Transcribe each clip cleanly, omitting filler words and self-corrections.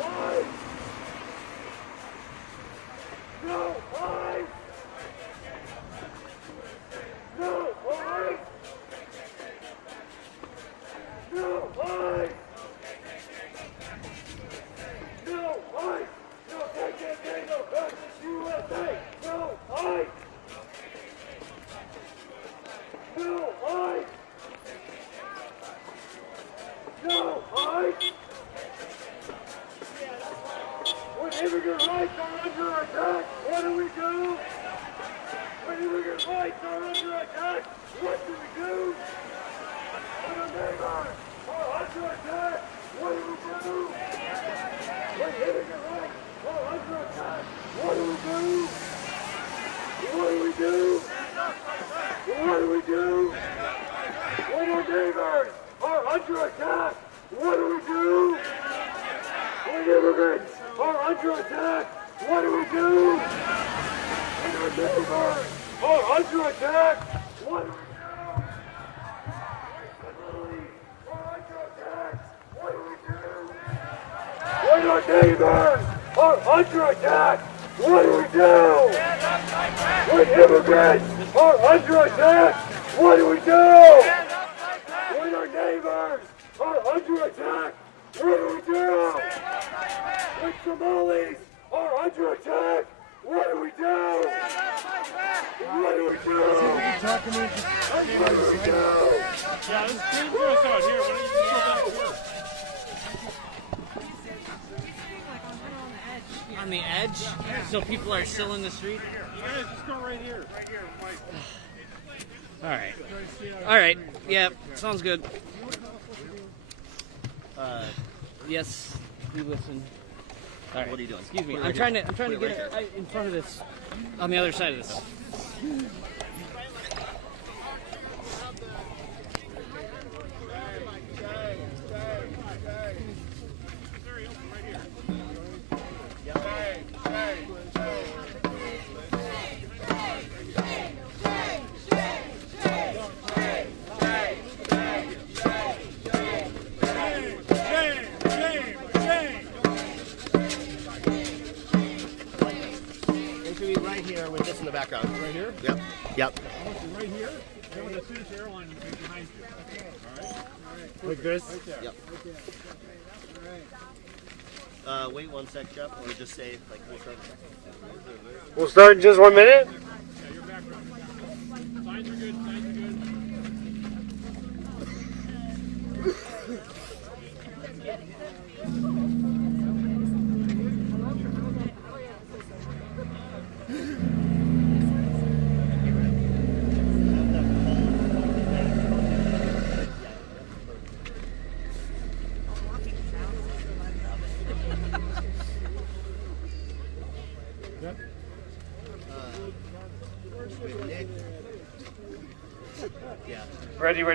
ice! No ice! No ice! No ice! No ice! No KKK, no Fascist USA! No ice! No ice! No ice! When immigrant rights are under attack, what do we do? When immigrant rights are under attack, what do we do? When our neighbors are under attack, what do we do? When immigrant rights are under attack, what do we do? What do we do? What do we do? When our neighbors are under attack, what do we do? When immigrants are under attack, what do we do? When our neighbors are under attack, what do we do? When our neighbors are under attack, what do we do? When immigrants are under attack, what do we do? When our neighbors are under attack, what do we do? When Somalis are under attack, what do we do? What do we do? What do we do? Yeah, let's bring us out here. Why don't you just go back to work? On the edge? So people are still in the street? Yeah, just go right here. Right here, Mike. Alright, yeah, sounds good. Yes, we listen. Alright. What are you doing? Excuse me, I'm trying to get it in front of this, on the other side of this. Right here with this in the background. Right here? Yep. Yep. Right here? Then with the Signature Airlines behind you. All right? Like this? Right there. Yep. Wait 1 sec, Jeff. Or just say, like, we'll start. We'll start in just 1 minute. Yeah, your background. Signs are good. Signs are good.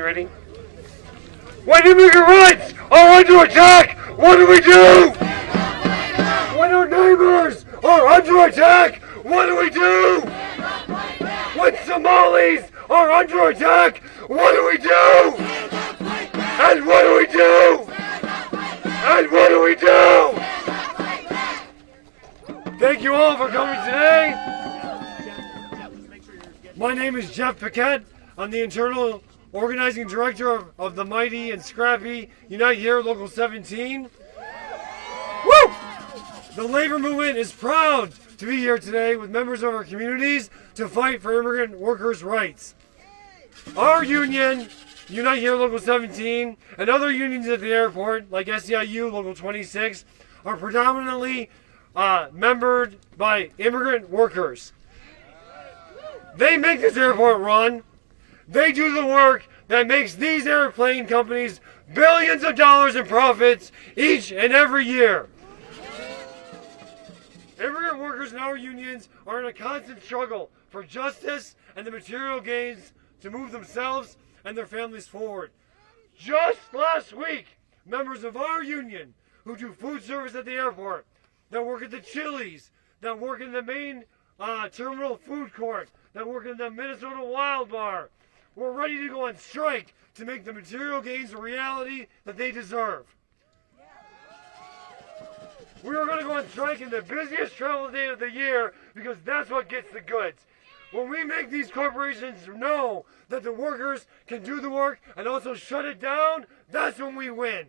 Ready? When immigrant rights are under attack, what do we do? When our neighbors are under attack, what do we do? When Somalis are under attack, what do we do? And what do we do? And what do we do? Thank you all for coming today. My name is Jeff Paquette. I'm the internal organizing director of the mighty and scrappy Unite Here Local 17. Woo! The labor movement is proud to be here today with members of our communities to fight for immigrant workers' rights. Our union, Unite Here Local 17, and other unions at the airport, like SEIU Local 26, are predominantly membered by immigrant workers. They make this airport run. They do the work that makes these airplane companies billions of dollars in profits each and every year. Immigrant workers in our unions are in a constant struggle for justice and the material gains to move themselves and their families forward. Just last week, members of our union who do food service at the airport, that work at the Chili's, that work in the main terminal food court, that work in the Minnesota Wild Bar, we're ready to go on strike to make the material gains a reality that they deserve. We are going to go on strike in the busiest travel day of the year because that's what gets the goods. When we make these corporations know that the workers can do the work and also shut it down, that's when we win.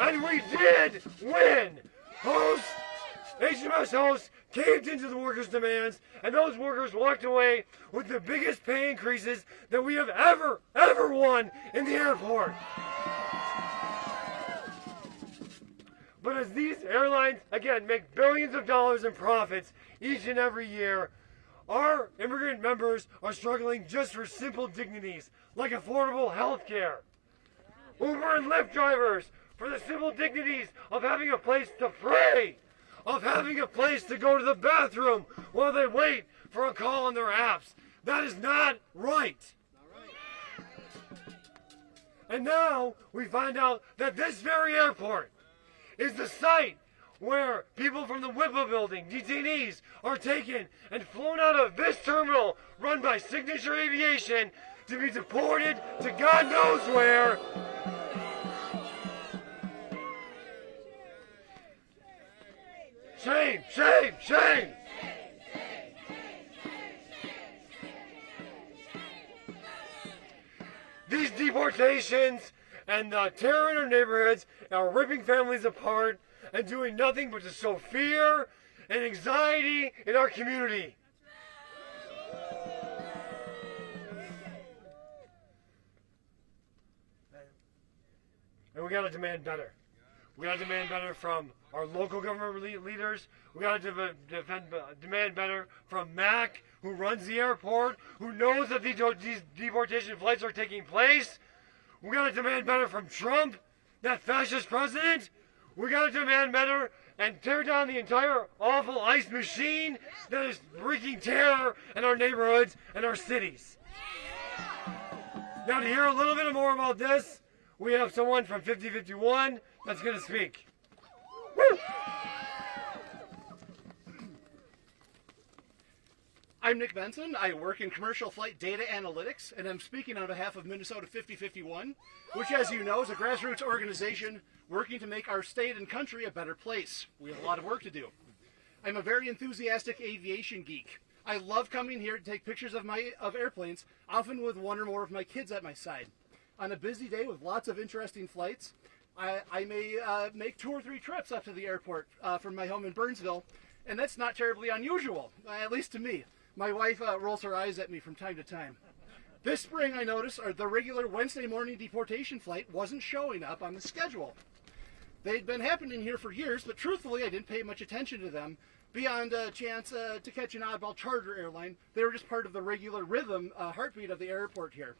And we did win. HMS hosts caved into the workers' demands, and those workers walked away with the biggest pay increases that we have ever won in the airport. But as these airlines, again, make billions of dollars in profits each and every year, our immigrant members are struggling just for simple dignities like affordable health care. Uber and Lyft drivers for the simple dignities of having a place to pray, of having a place to go to the bathroom while they wait for a call on their apps. That is not right. And now we find out that this very airport is the site where people from the WIPA building, detainees, are taken and flown out of this terminal run by Signature Aviation to be deported to God knows where. Shame, shame, shame. These deportations and terror in our neighborhoods are ripping families apart and doing nothing but to sow fear and anxiety in our community. And we gotta demand better. We gotta demand better from our local government leaders. We gotta demand better from MAC, who runs the airport, who knows that these deportation flights are taking place. We gotta demand better from Trump, that fascist president. We gotta demand better and tear down the entire awful ICE machine that is wreaking terror in our neighborhoods and our cities. Now, to hear a little bit more about this, we have someone from 5051 that's gonna speak. Woo! I'm Nick Benson. I work in commercial flight data analytics, and I'm speaking on behalf of Minnesota 5051, which, as you know, is a grassroots organization working to make our state and country a better place. We have a lot of work to do. I'm a very enthusiastic aviation geek. I love coming here to take pictures of airplanes, often with one or more of my kids at my side. On a busy day with lots of interesting flights, I may make 2 or 3 trips up to the airport from my home in Burnsville, and that's not terribly unusual, at least to me. My wife rolls her eyes at me from time to time. This spring, I noticed the regular Wednesday morning deportation flight wasn't showing up on the schedule. They'd been happening here for years, but truthfully, I didn't pay much attention to them. Beyond a chance to catch an oddball charter airline, they were just part of the regular rhythm, heartbeat of the airport here.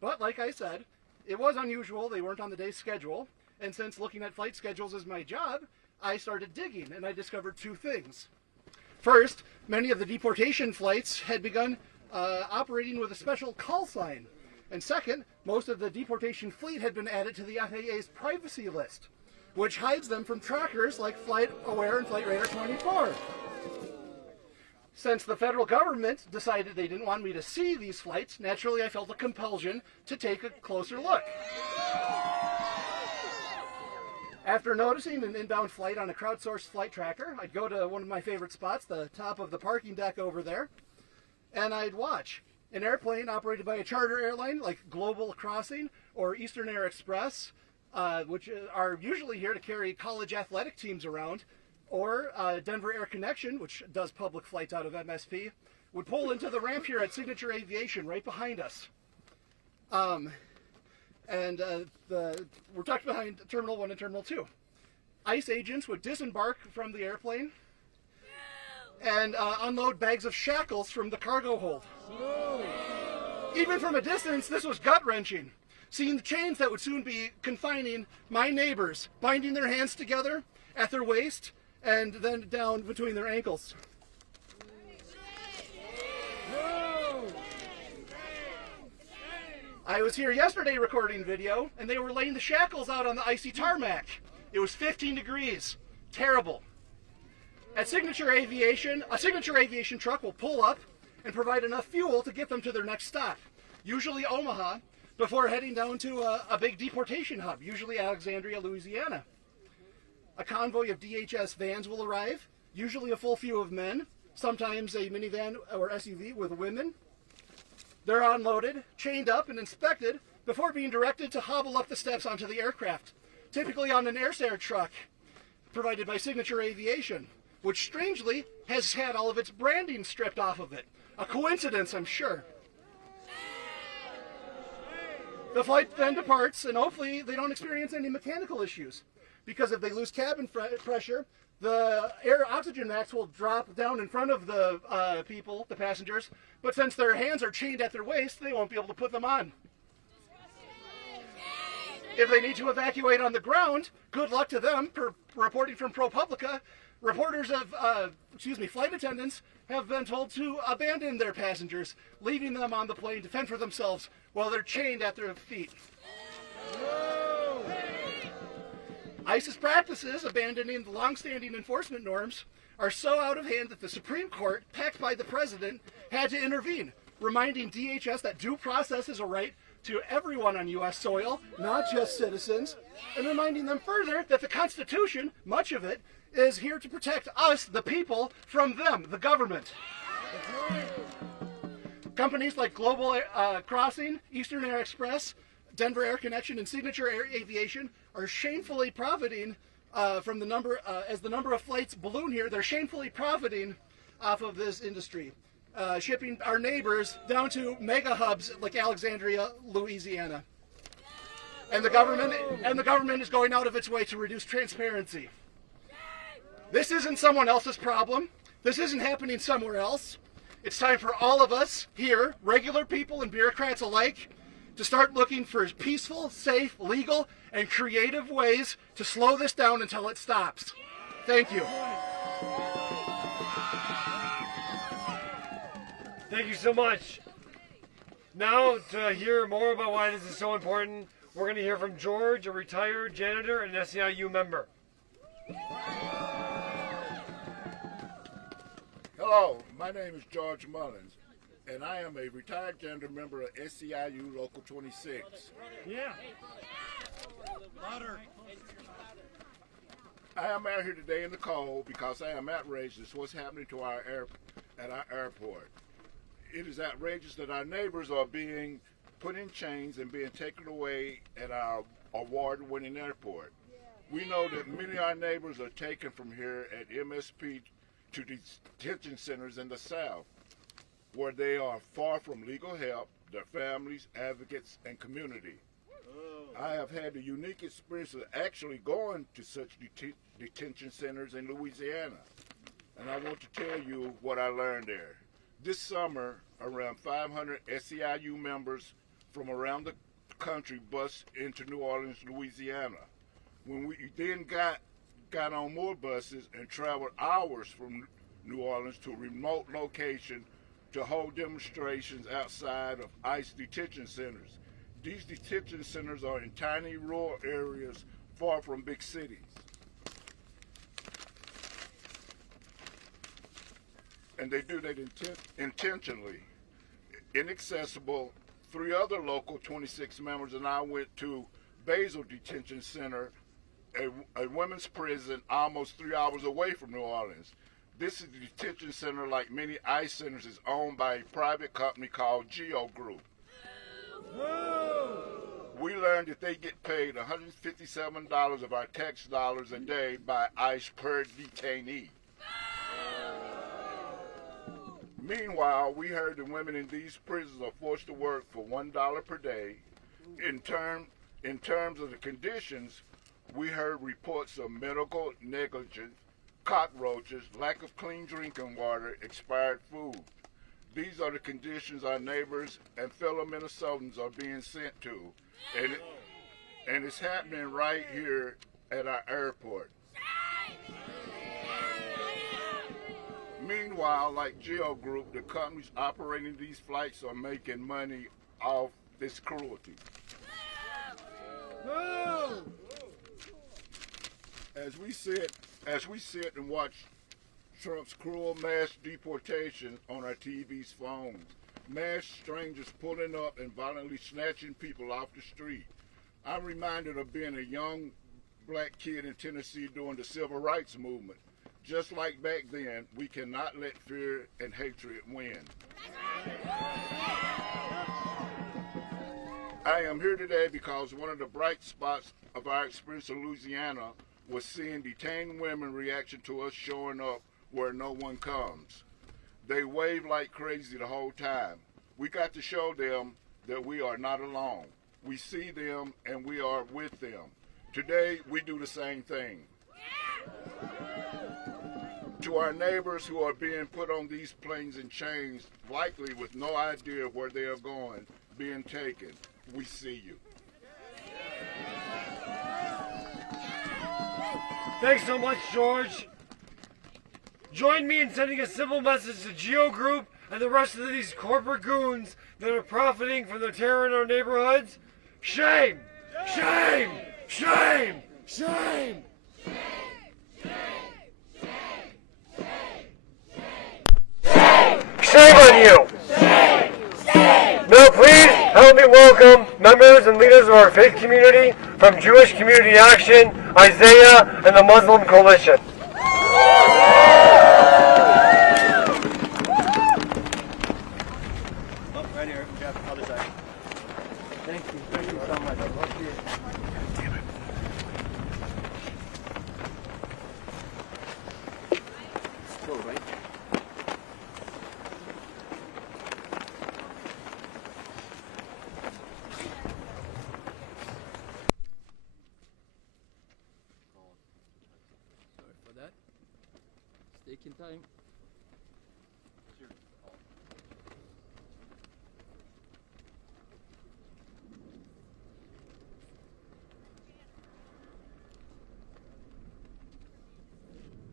But like I said, it was unusual. They weren't on the day's schedule. And since looking at flight schedules is my job, I started digging, and I discovered 2 things. First, many of the deportation flights had begun operating with a special call sign. And second, most of the deportation fleet had been added to the FAA's privacy list, which hides them from trackers like Flight Aware and Flight Radar 24. Since the federal government decided they didn't want me to see these flights, naturally I felt a compulsion to take a closer look. After noticing an inbound flight on a crowdsourced flight tracker, I'd go to one of my favorite spots, the top of the parking deck over there, and I'd watch. An airplane operated by a charter airline like Global Crossing or Eastern Air Express, which are usually here to carry college athletic teams around, or Denver Air Connection, which does public flights out of MSP, would pull into the ramp here at Signature Aviation right behind us. We're tucked behind Terminal 1 and Terminal 2. ICE agents would disembark from the airplane and unload bags of shackles from the cargo hold. Even from a distance, this was gut-wrenching. Seeing the chains that would soon be confining my neighbors, binding their hands together at their waist and then down between their ankles. I was here yesterday recording video, and they were laying the shackles out on the icy tarmac. It was 15 degrees. Terrible. At Signature Aviation, a Signature Aviation truck will pull up and provide enough fuel to get them to their next stop, usually Omaha, before heading down to a big deportation hub, usually Alexandria, Louisiana. a convoy of DHS vans will arrive, usually a full few of men, sometimes a minivan or SUV with women. They're unloaded, chained up, and inspected before being directed to hobble up the steps onto the aircraft, typically on an air truck provided by Signature Aviation, which strangely has had all of its branding stripped off of it. A coincidence, I'm sure. The flight then departs, and hopefully they don't experience any mechanical issues, because if they lose cabin pressure, the air oxygen max will drop down in front of the people, the passengers, but since their hands are chained at their waist, they won't be able to put them on. If they need to evacuate on the ground, good luck to them. Reporting from ProPublica, reporters of, flight attendants have been told to abandon their passengers, leaving them on the plane to fend for themselves while they're chained at their feet. ICE's practices, abandoning the long-standing enforcement norms, are so out of hand that the Supreme Court, packed by the president, had to intervene, reminding DHS that due process is a right to everyone on U.S. soil, not just citizens, and reminding them further that the Constitution, much of it, is here to protect us, the people, from them, the government. Companies like Global Crossing, Eastern Air Express, Denver Air Connection, and Signature Air Aviation are shamefully profiting from the number, as the number of flights balloon here, they're shamefully profiting off of this industry, shipping our neighbors down to mega hubs like Alexandria, Louisiana. And the government is going out of its way to reduce transparency. This isn't someone else's problem. This isn't happening somewhere else. It's time for all of us here, regular people and bureaucrats alike, to start looking for peaceful, safe, legal, and creative ways to slow this down until it stops. Thank you. Thank you so much. Now, to hear more about why this is so important, we're going to hear from George, a retired janitor and SEIU member. Hello, my name is George Mullins, and I am a retired janitor member of SEIU Local 26. Yeah. Louder. I am out here today in the cold because I am outraged at what's happening to our airport. It is outrageous that our neighbors are being put in chains and being taken away at our award-winning airport. We know that many of our neighbors are taken from here at MSP to detention centers in the South, where they are far from legal help, their families, advocates, and community. I have had the unique experience of actually going to such detention centers in Louisiana, and I want to tell you what I learned there. This summer, around 500 SEIU members from around the country bused into New Orleans, Louisiana. When we then got on more buses and traveled hours from New Orleans to a remote location to hold demonstrations outside of ICE detention centers. These detention centers are in tiny rural areas far from big cities. And they do that intentionally. Inaccessible. 3 other local 26 members and I went to Basel Detention Center, a women's prison almost 3 hours away from New Orleans. This is a detention center, like many ICE centers, is owned by a private company called Geo Group. We learned that they get paid $157 of our tax dollars a day by ICE per detainee. Meanwhile, we heard that women in these prisons are forced to work for $1 per day. In terms of the conditions, we heard reports of medical negligence, cockroaches, lack of clean drinking water, expired food. These are the conditions our neighbors and fellow Minnesotans are being sent to. And it's happening right here at our airport. Meanwhile, like Geo Group, the companies operating these flights are making money off this cruelty. As we sit and watch Trump's cruel mass deportation on our TV's phones, mass strangers pulling up and violently snatching people off the street, I'm reminded of being a young black kid in Tennessee during the civil rights movement. Just like back then, we cannot let fear and hatred win. I am here today because one of the bright spots of our experience in Louisiana was seeing detained women reaction to us showing up where no one comes. They waved like crazy the whole time. We got to show them that we are not alone. We see them and we are with them. Today, we do the same thing. To our neighbors who are being put on these planes and chains, likely with no idea where they are going, being taken, we see you. Thanks so much, George. Join me in sending a simple message to Geo Group and the rest of these corporate goons that are profiting from the terror in our neighborhoods. Shame! Shame! Shame! Shame! Shame on you! Now please help me welcome members and leaders of our faith community from Jewish Community Action, Isaiah, and the Muslim Coalition. Right here, Jeff, other side. Thank you so much. It's cool, right? Sorry for that. It's taking time.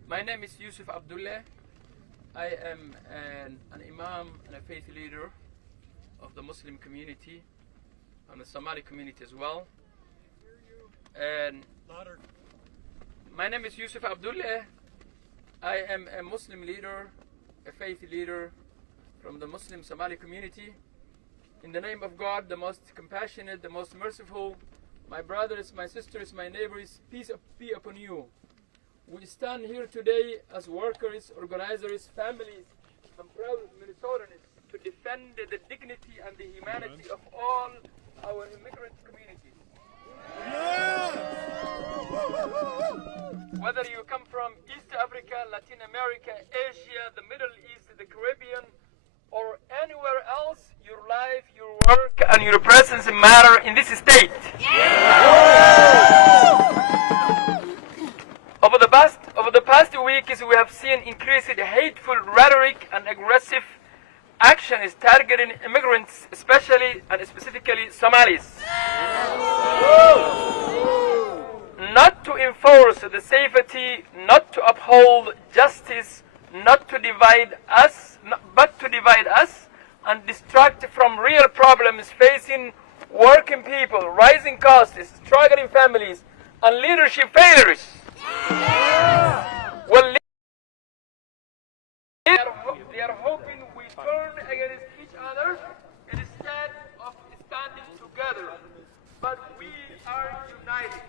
My name is Yusuf Abdullah. I am an imam and a faith leader of the Muslim community and the Somali community as well. And my name is Yusuf Abdullah. I am a Muslim leader, a faith leader from the Muslim Somali community. In the name of God, the most compassionate, the most merciful, my brothers, my sisters, my neighbors, peace be upon you. We stand here today as workers, organizers, families, and proud Minnesotans to defend the dignity and the humanity of all our immigrant communities. Whether you come from East Africa, Latin America, Asia, the Middle East, the Caribbean, or anywhere else, your life, your work, and your presence matter in this state. Over the past weeks, we have seen increased hateful rhetoric and aggressive actions targeting immigrants, especially and specifically Somalis. Not to enforce the safety, not to uphold justice, not to divide us, but to divide us and distract from real problems facing working people, rising costs, struggling families, and leadership failures. Well, they are hoping we turn against each other instead of standing together. But we are united.